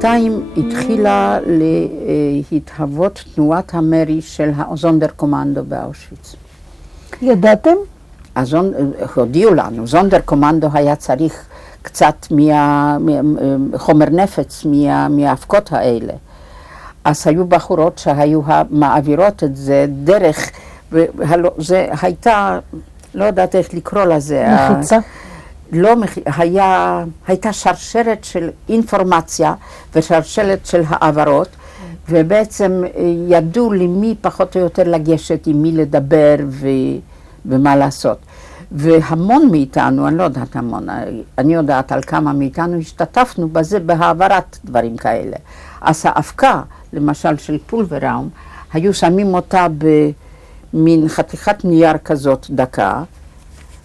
בינתיים התחילה להתהוות תנועת המרי של הזונדר קומנדו באושוויץ. ידעתם? אז הודיעו לנו, זונדר קומנדו היה צריך קצת חומר נפץ מהאבקות האלה. אז היו בחורות שהיו מעבירות את זה דרך, זה הייתה, לא יודעת איך לקרוא לזה. מחיצה? לא, הייתה שרשרת של אינפורמציה ושרשרת של העברות, ובעצם ידעו למי פחות או יותר לגשת, עם מי לדבר ומה לעשות. והמון מאיתנו, אני לא יודעת המון, אני יודעת על כמה מאיתנו השתתפנו בזה בהעברת דברים כאלה. אז האבקה, למשל של פולבראום, היו שמים אותה במין חתיכת נייר כזאת דקה,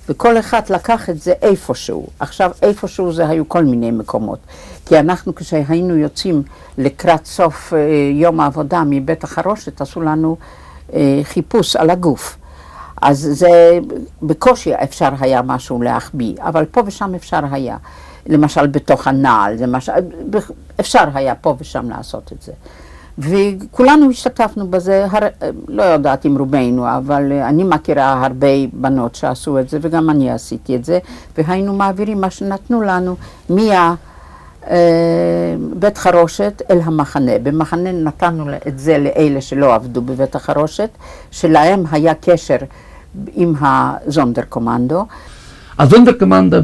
וכל אחד לקח את זה איפשהו. עכשיו איפשהו זה היו כל מיני מקומות. כי אנחנו כשהיינו יוצאים לקראת סוף יום העבודה מבית החרושת, עשו לנו חיפוש על הגוף. אז זה בקושי אפשר היה משהו להחביא, אבל פה ושם אפשר היה. למשל בתוך הנעל, אפשר היה פה ושם לעשות את זה. וכולנו השתתפנו בזה, לא יודעת אם רובנו, אבל אני מכירה הרבה בנות שעשו את זה, וגם אני עשיתי את זה, והיינו מעבירים מה שנתנו לנו מבית חרושת אל המחנה. במחנה נתנו את זה לאלה שלא עבדו בבית החרושת, שלהם היה קשר עם הזונדר קומנדו. הזונדר קומנדו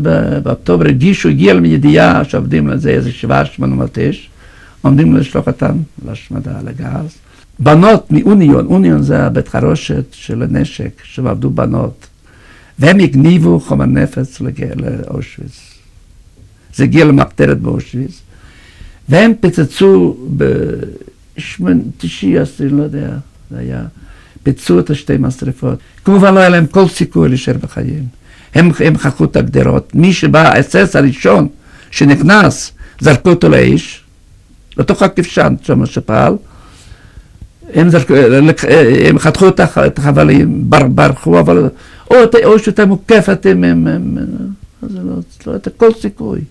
באוקטובר הגיע להם ידיעה שעובדים לזה איזה 7-8 איש, עומדים לשלוח אותם להשמדה, לגז. בנות מאוניון, אוניון זה הבית חרושת של הנשק, שעבדו בנות, והם הגניבו חומר נפץ לאושוויץ. זה הגיע למחתרת באושוויץ, והם פיצצו ב-90, לא יודע, זה היה, פיצצו את השתי משרפות. כמובן לא היה להם כל סיכוי להישאר בחיים. הם חכו את הגדרות. מי שבא, האסס הראשון שנכנס, זרקו אותו לאיש, לתוך הכבשן שם שפעל, הם חתכו את החבלים, ברחו, אבל או שאתה מוקף, אתם, זה לא הייתה כל סיכוי.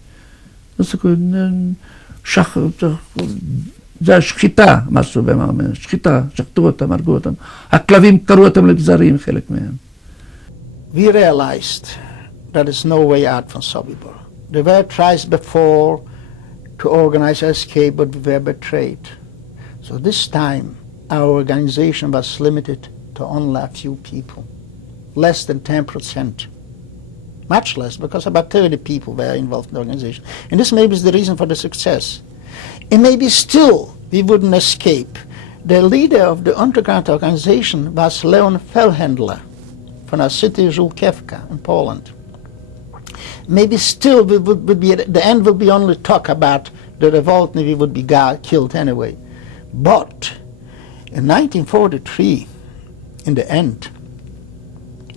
לא סיכוי, זה השחיטה, משהו במאמן, שחיטה, שחטו אותם, הרגו אותם. הכלבים קראו אותם לגזרים, חלק מהם. We realized that there's no way out from Sobibor. There were tries before to organize an escape, but we were betrayed. So this time, our organization was limited to only a few people, less than 10%. Much less, because about 30 people were involved in the organization. And this maybe is the reason for the success. And maybe still we wouldn't escape. The leader of the underground organization was Leon Fellhandler from our city Żółkiewka in Poland. Maybe still we would be, the end will be only talk about the revolt and we would be killed anyway. But in 1943, in the end,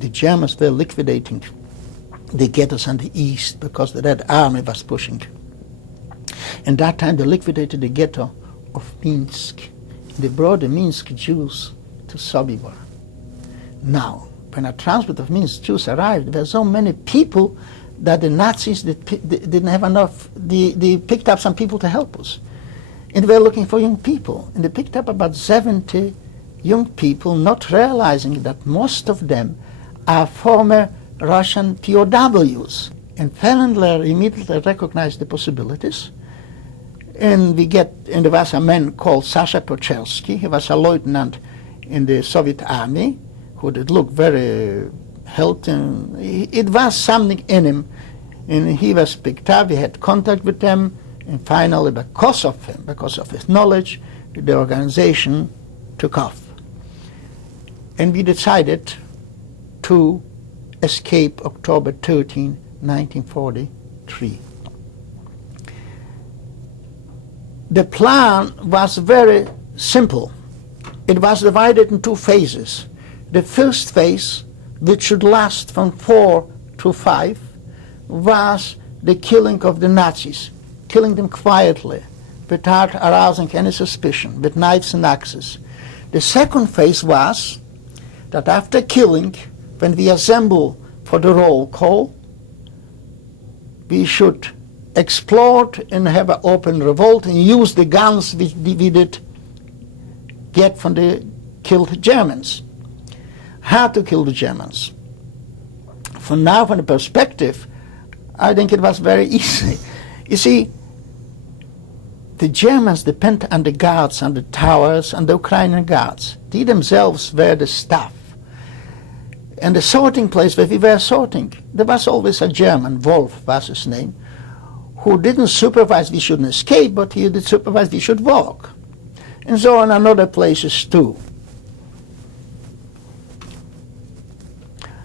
the Germans were liquidating the ghettos on the east because the Red Army was pushing. And that time they liquidated the ghetto of Minsk. They brought the Minsk Jews to Sobibor. Now, when a transport of Minsk Jews arrived, there were so many people that the Nazis didn't have enough. They picked up some people to help us. And they were looking for young people. And they picked up about 70 young people, not realizing that most of them are former Russian POWs. And Fellhandler immediately recognized the possibilities. And there was a man called Sasha Pochelsky. He was a lieutenant in the Soviet army who did look very healthy. It was something in him. And he was picked up, we had contact with them. And finally, because of him, because of his knowledge, the organization took off. And we decided to escape October 13, 1943. The plan was very simple. It was divided in two phases. The first phase, which should last from 4 to 5, was the killing of the Nazis, killing them quietly, without arousing any suspicion, with knives and axes. The second phase was that after killing, when we assemble for the roll call, we should explode and have an open revolt and use the guns which we did get from the killed Germans. How to kill the Germans? From now, from the perspective, I think it was very easy. You see, the Germans depend on the guards, on the towers, on the Ukrainian guards. They themselves were the staff. And the sorting place where we were sorting, there was always a German, Wolf was his name, who didn't supervise we shouldn't escape, but he did supervise we should walk. And so on other places too.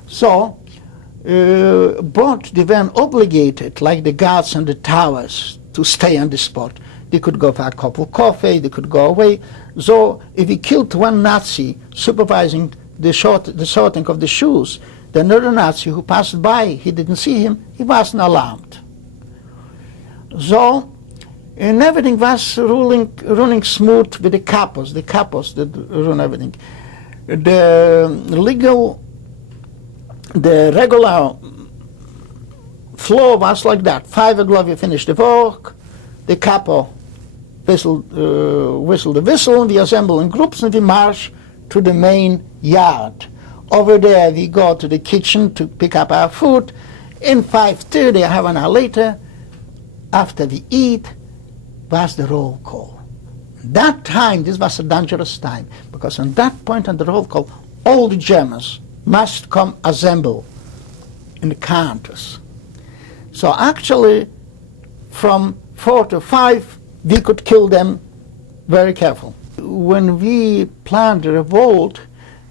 So, but they weren't obligated, like the guards on the towers, to stay on the spot. They could go for a cup of coffee, they could go away. So if he killed one Nazi supervising the sorting of the shoes, the another Nazi who passed by, he didn't see him, he wasn't alarmed. So, and everything was running smooth with the capos that run everything. The regular flow was like that. 5 o'clock you finish the work, the capo whistle the whistle, and we assemble in groups and we march to the main yard. Over there we go to the kitchen to pick up our food. In 5:30, half an hour later, after we eat, was the roll call. That time, this was a dangerous time, because on that point on the roll call, all the Germans must come assemble in the counters. So actually, from 4 to 5, we could kill them very careful. When we planned the revolt,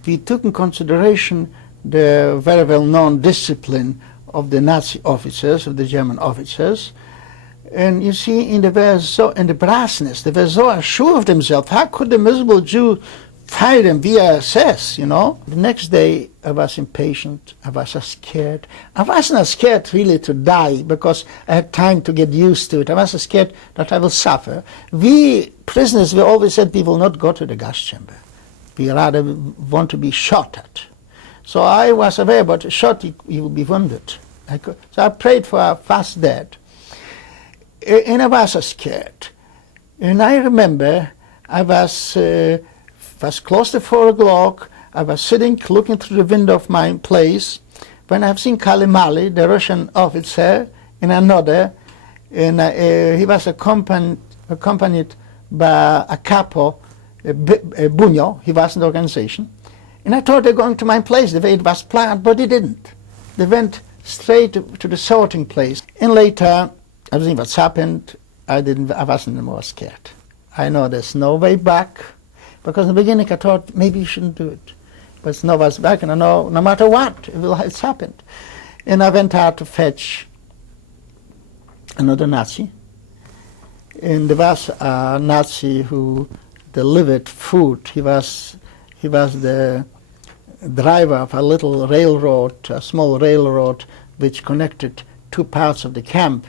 we took in consideration the very well-known discipline of the Nazi officers, of the German officers. And you see, in the brassness, they were so assured of themselves. How could the miserable Jew fire them via SS, you know? The next day, I was impatient. I was scared. I wasn't scared really to die because I had time to get used to it. I was scared that I will suffer. We prisoners, we always said we will not go to the gas chamber. We rather want to be shot at. So I was aware, but shot, you will be wounded. So I prayed for a fast death. And I was scared. And I remember I was close to 4 o'clock. I was sitting, looking through the window of my place, when I've seen Kalimali, the Russian officer, in another, and he was accompanied by a capo, Bunyo, he was in the organization. And I thought they were going to my place, the way it was planned, but they didn't. They went straight to the sorting place. And later, I don't think what's happened, I wasn't more scared. I know there's no way back, because in the beginning I thought maybe you shouldn't do it. But no way back, and I know no matter what, it's happened. And I went out to fetch another Nazi. And there was a Nazi who delivered food. He was the driver of a little railroad, a small railroad, which connected 2 parts of the camp.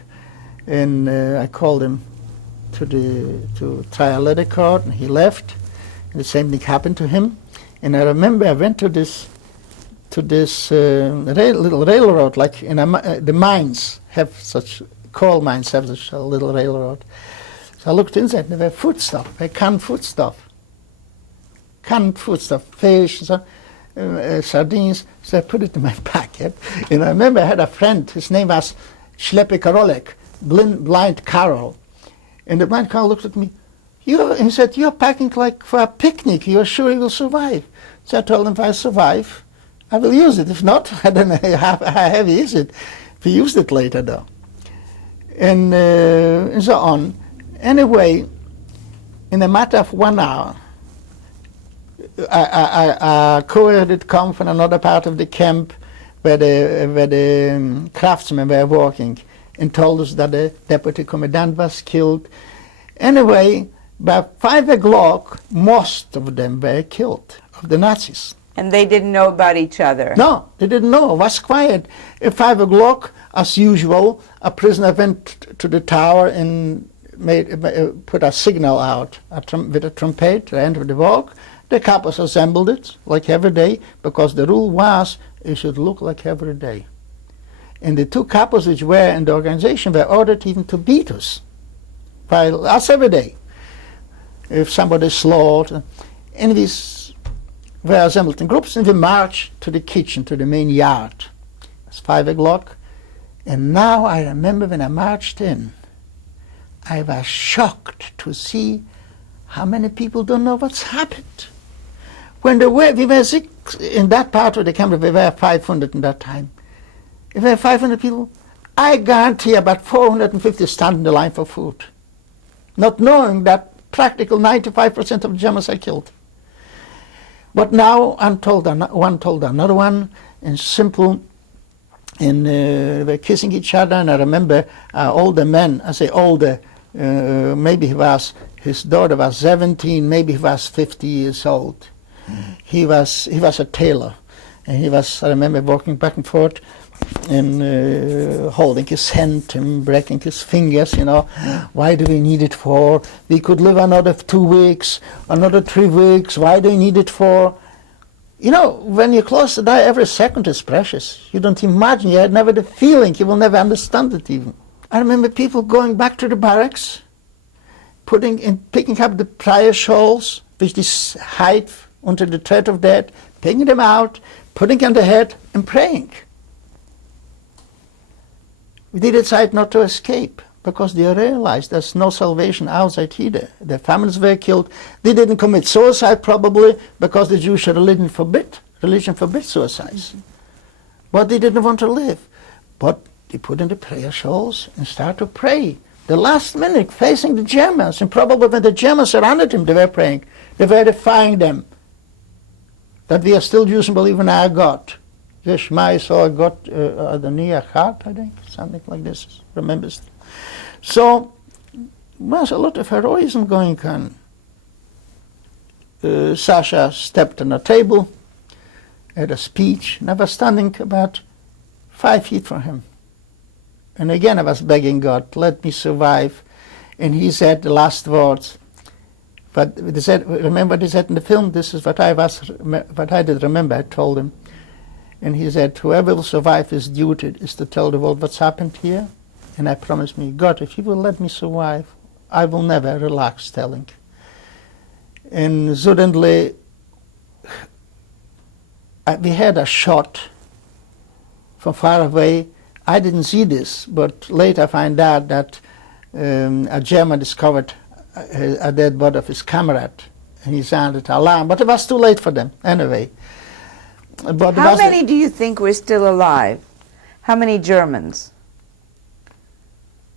And I called him to try a letter card, and he left. And the same thing happened to him. And I remember I went to this little railroad, like in the mines have such, coal mines have such a little railroad. So I looked inside, there were foodstuff, canned foodstuff, fish, sardines. So I put it in my pocket. And I remember I had a friend, his name was Schleppe Karolek, blind Carol. And the blind Carol looked at me. He said, "You're packing like for a picnic. You're sure you will survive?" So I told him, if I survive, I will use it. If not, I don't know how heavy is it. We used it later, though. And so on. Anyway, in a matter of 1 hour, a courier did come from another part of the camp where the craftsmen were working, and told us that the deputy commandant was killed. Anyway, by 5 o'clock, most of them were killed, of the Nazis. And they didn't know about each other? No, they didn't know. It was quiet. At 5 o'clock, as usual, a prisoner went to the tower and put a signal out with a trumpet at the end of the walk. The capos assembled it, like every day, because the rule was it should look like every day. And the two couples which were in the organization were ordered even to beat us. While us every day, if somebody slaughtered. And these were assembled in groups, and we marched to the kitchen, to the main yard. It's 5 o'clock. And now I remember when I marched in, I was shocked to see how many people don't know what's happened. When we were six, in that part of the camp, we were 500 in that time. If we were 500 people, I guarantee about 450 stand in the line for food, not knowing that practically 95% of the Germans are killed. But now one told another one, in simple, and they were kissing each other, and I remember older men, I say older, maybe his daughter was 17, maybe he was 50 years old. He was a tailor, and he was, I remember, walking back and forth and holding his hand and breaking his fingers, you know. Why do we need it for? We could live another 2 weeks, another 3 weeks. Why do we need it for? You know, when you're close to die, every second is precious. You don't imagine, you had never the feeling, you will never understand it even. I remember people going back to the barracks, picking up the prayer shawls, which they hide under the threat of death, taking them out, putting on the head, and praying. They decided not to escape because they realized there's no salvation outside either. Their families were killed. They didn't commit suicide probably because the Jewish religion forbids suicides. But they didn't want to live. But they put in the prayer shawls and started to pray. The last minute, facing the Germans, and probably when the Germans surrounded them, they were praying. They were defying them that we are still Jews and believe in our God. Shema Yisrael Gott Adonai Echad, I think, something like this, remembers. So, there's a lot of heroism going on. Sasha stepped on a table, had a speech, and I was standing about 5 feet from him. And again I was begging God, let me survive. And he said the last words. But they said, remember what he said in the film? This is what I did remember, I told him. And he said, whoever will survive his duty is to tell the world what's happened here. And I promised me, God, if you will let me survive, I will never relax telling. And suddenly, we had a shot from far away. I didn't see this, but later I find out that a German discovered a dead body of his comrade, and he sounded alarm, but it was too late for them anyway. But how many do you think were still alive? How many Germans?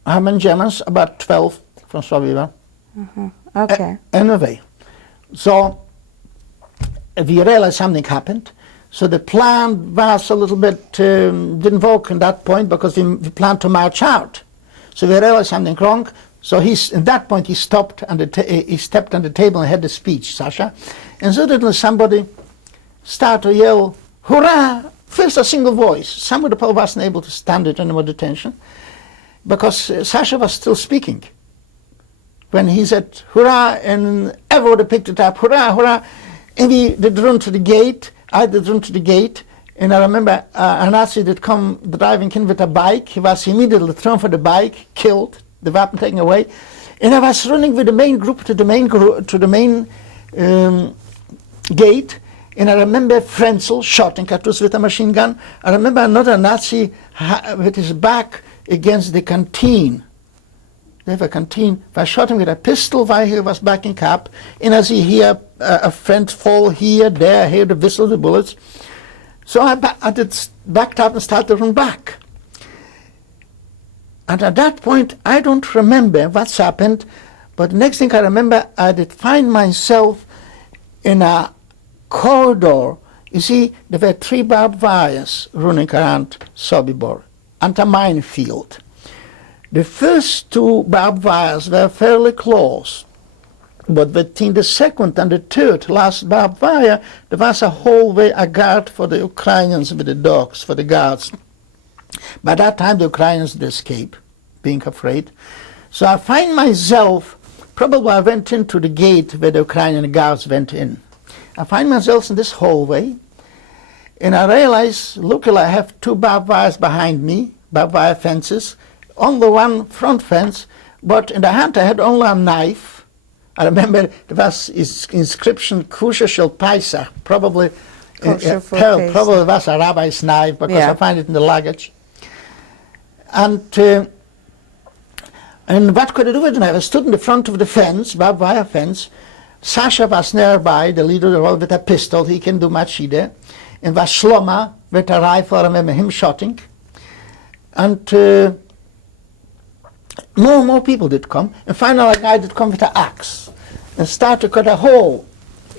How many Germans? About 12 from Soviet. Okay. Anyway, so we realized something happened. So the plan was a little bit, didn't work at that point because we planned to march out. So we realized something wrong. So at that point he stepped on the table and had the speech, Sasha. And suddenly somebody started to yell, hurrah, first a single voice. Some of the people wasn't able to stand it anymore, the tension, because Sasha was still speaking. When he said, hurrah, and everybody picked it up, hurrah, hurrah, and we did run to the gate. I did run to the gate, and I remember a Nazi did come driving in with a bike. He was immediately thrown for the bike, killed, the weapon taken away, and I was running with the main group to the main gate. And I remember Frenzel shooting at us with a machine gun. I remember another Nazi with his back against the canteen. They have a canteen. I shot him with a pistol while he was backing up. And as he hear a friend fall here, there, I hear the whistle of the bullets. So I backed up and started to run back. And at that point, I don't remember what's happened. But the next thing I remember, I did find myself in a corridor. You see, there were 3 barbed wires running around Sobibor and a minefield. The first 2 barbed wires were fairly close, but between the second and the third last barbed wire, there was a hallway, a guard for the Ukrainians with the dogs, for the guards. By that time, the Ukrainians did escape, being afraid. So I find myself, probably I went into the gate where the Ukrainian guards went in. I find myself in this hallway, And I realized, luckily I have two barbed wires behind me, barbed wire fences, on the one front fence, but in the hand I had only a knife. I remember there was inscription, Kusher shel Paisach, probably probably was a rabbi's knife, because I find it in the luggage. And what could I do with the knife? I stood in the front of the fence, barbed wire fence. Sasha was nearby, the leader of the world, with a pistol. He can do much either. And was Shloma with a rifle. I remember him shooting. And more people did come. And finally a guy did come with an axe and start to cut a hole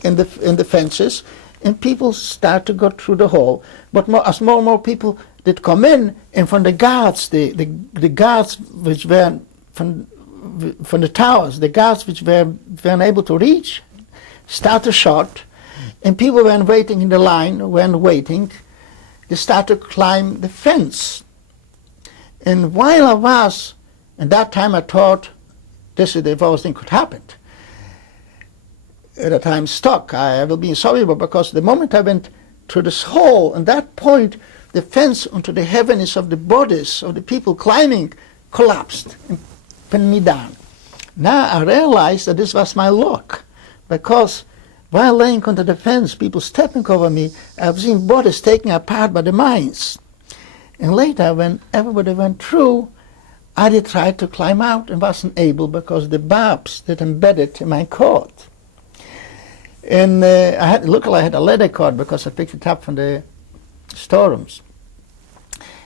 in the fences. And people start to go through the hole. But as more and more people did come in, and from the guards, the guards which were from the towers, the guards which were unable to reach, start to shoot, and people were waiting in the line, they started to climb the fence. And while I was, at that time I thought, this is the worst thing could happen. At the time stuck, I will be insoluble, because the moment I went through this hole, at that point, the fence onto the heavens of the bodies of the people climbing collapsed and pinned me down. Now I realized that this was my luck, because while laying under the fence, people stepping over me, I've seen bodies taken apart by the mines. And later, when everybody went through, I did try to climb out and wasn't able, because the barbs that embedded in my coat. And luckily I had a leather cord, because I picked it up from the storerooms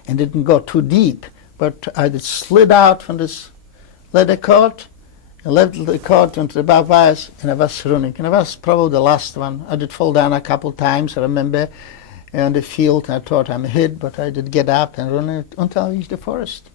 and didn't go too deep. But I just slid out from this leather cord and left the cord onto the barbed wires, and I was running. And I was probably the last one. I did fall down a couple times, I remember, on the field. I thought I'm hit, but I did get up and run until I reached the forest.